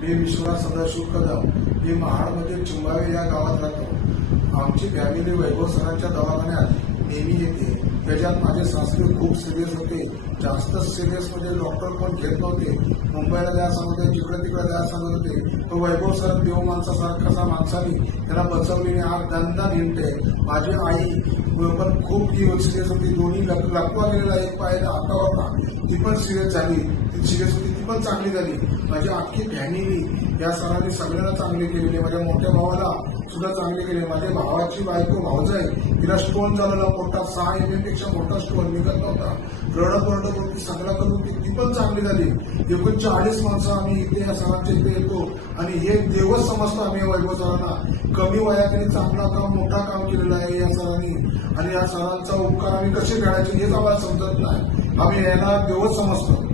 मी विश्वनाथ सदाशिव कदम. मी महाडमधील चिंबावे या गावात राहतो. आमची फॅमिली वैभव सरांच्या दवाखान्यात नेहमी येते. त्याच्यात माझे सासरे खूप सिरियस होते. जास्तच सिरियस मध्ये डॉक्टर पण घेत नव्हते. मुंबईला द्या सांगत होते, जिकडे तिकडे द्या सांगत होते. तो वैभव सर देव माणसासारखा माणसाने त्याला बसवलेली आग दंदा निघते. माझी आई पण खूप ही सिरियस होती. दोन्ही लकवा गेलेला, एक पायाला हाता होता, ती पण सिरियस झाली. ती सिरियस होती, ती पण चांगली झाली. माझी अख्खी फॅमिली या सरांनी सगळ्यांना चांगले केलेले. माझ्या मोठ्या भावाला सुद्धा चांगले केले. माझ्या भावाची बायको भाऊजाई, तिला स्टोन झालेला मोठा 6 mm पेक्षा मोठा स्टोन निघत नव्हता. रडत रडत होती, सगळा करून ती पण चांगली झाली. एकूण 40 माणसं आम्ही इथे या सरांच्या इथे येतो आणि हे देवच समजतो आम्ही वैभव सरांना. कमी वयाकडे चांगला काम, मोठा काम केलेलं आहे या सरांनी. आणि या सरांचा उपकार आम्ही कसे फेडायचे हेच आम्हाला समजत नाही. आम्ही याला देवच समजतो.